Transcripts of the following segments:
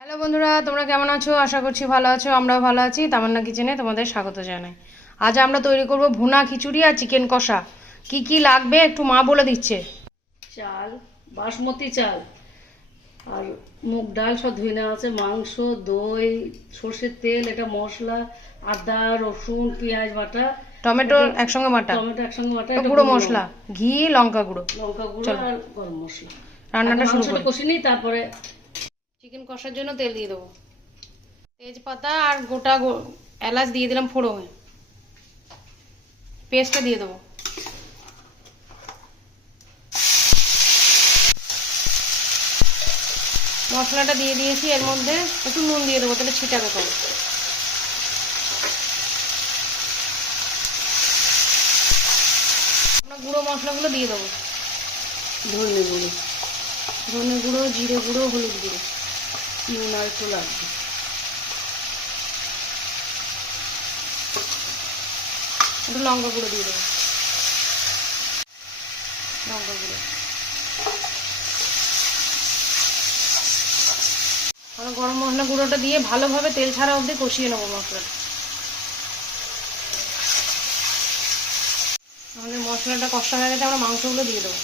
Hello বন্ধুরা তোমরা কেমন আছো? আশা করছি ভালো আছো আমরাও ভালো আছি। তামান্না কিচেনে তোমাদের স্বাগত জানাই। আজ আমরা তৈরি করব ভুনা খিচুড়ি আর চিকেন কষা। কি কি লাগবে একটু মা বলে দিচ্ছে। চাল বাসমতি চাল আর মুগ ডাল সব ধুয়ে নেওয়া আছে। মাংস দই সর্ষের তেল এটা মশলা আদা রসুন পেঁয়াজ বাটা। টমেটো একসঙ্গে বাটা? টমেটো একসঙ্গে বাটা গুঁড়ো মশলা। ঘি লঙ্কা গুঁড়ো। লঙ্কা গুঁড়ো আর গরম মশলা। রান্নাটা শুরু করি। কষি নিই তারপরে চিকেন কষার জন্য তেল দিয়ে দেবো। তেজপাতা আর গোটা এলাচ দিয়ে দিলাম ফোড়নে। পেস্টটা দিয়ে দেবো। মশলাটা দিয়ে দিয়েছি এর মধ্যে একটু নুন দিয়ে দেবো তাহলে ছিটাবে কম। আমরা গুঁড়ো মশলাগুলো দিয়ে দেবো। ধনে গুঁড়ো। ধনে গুঁড়ো জিরে গুঁড়ো হলুদ গুঁড়ো। নুন আর একটু লাগবে একটু লঙ্কা গুঁড়ো দিয়ে দেবো লঙ্কা গুঁড়ো আমরা গরম মশলা গুঁড়োটা দিয়ে ভালোভাবে তেল ছাড়া অবধি কষিয়ে নেব মশলাটা। আমাদের মশলাটা কষা হয়ে গেছে, আমরা মাংসগুলো দিয়ে দেবো।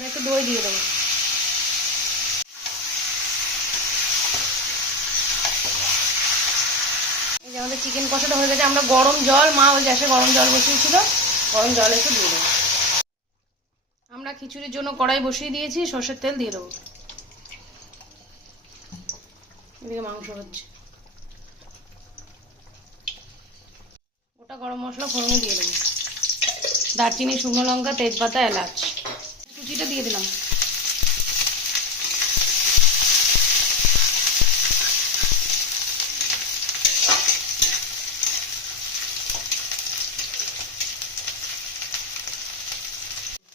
আমরা একটু দই দিয়ে দেবো। এই যে আমাদের চিকেন কষাটা হয়ে গেছে, আমরা গরম জল, মা ওই গ্যাসে গরম জল বসিয়েছিল, গরম জল একটু দিয়ে দেবো। আমরা খিচুড়ির জন্য কড়াই বসিয়ে দিয়েছি, সর্ষের তেল দিয়ে দেবো। এদিকে মাংস হচ্ছে। ওটা গরম মশলা ফোড়নে দিয়ে দেবো। দারচিনি, শুকনো লঙ্কা, তেজপাতা, এলাচ। কুচিটা দিয়ে দিলাম।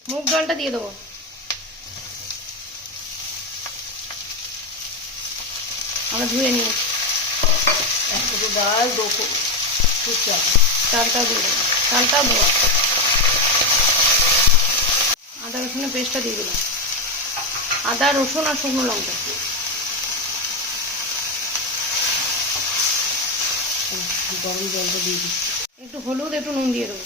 মুগ ডালটা দিয়ে দেবো। আমরা ধুয়ে নিয়েছি এক কেজি ডাল দু কো- দু চাল দিয়ে দেবো। চালটাও দেবো আদা রসুনের পেস্টটা দিয়ে দিলাম। আদা, রসুন আর শুকনো লঙ্কা। গরম জলটা দিয়ে দিচ্ছি। একটু হলুদ, একটু নুন দিয়ে দেবো।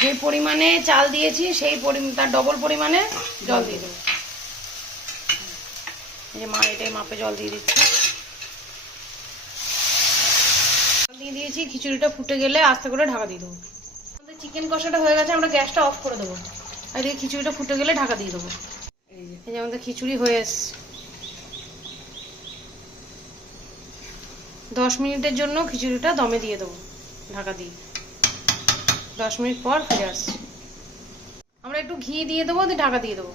যে পরিমাণে চাল দিয়েছি, সেই পরিমাণ তার ডবল পরিমাণে জল দিয়ে দেবো। যে মা, এটাই মাপে জল দিয়ে দিচ্ছি জল দিয়ে দিয়েছি, খিচুড়িটা ফুটে গেলে আস্তে করে ঢাকা দিয়ে দেবো। আমাদের চিকেন কষাটা হয়ে গেছে, আমরা গ্যাসটা অফ করে দেবো। আর এদিকে খিচুড়িটা ফুটে গেলে ঢাকা দিয়ে দেবো। এই যে আমাদের খিচুড়ি হয়ে এসছে। দশ মিনিটের জন্য খিচুড়িটা দমে দিয়ে দেবো, ঢাকা দিয়ে। দশ মিনিট পর ফিরে আসছি। আমরা একটু ঘি দিয়ে দেবো, দিয়ে ঢাকা দিয়ে দেবো।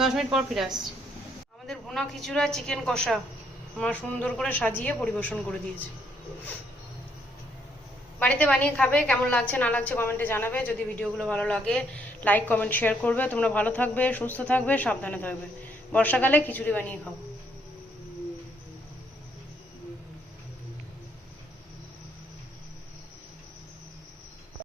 দশ মিনিট পর ফিরে আসছি। আমাদের ভুনা খিচুড়া চিকেন কষা। আমার সুন্দর করে সাজিয়ে পরিবেশন করে দিয়েছে। বাড়িতে বানিয়ে খাবে, কেমন লাগছে, না লাগছে কমেন্টে জানাবে। যদি ভিডিওগুলো ভালো লাগে লাইক কমেন্ট শেয়ার করবে। তোমরা ভালো থাকবে, সুস্থ থাকবে, সাবধানে থাকবে। বর্ষাকালে খিচুড়ি বানিয়ে খাও।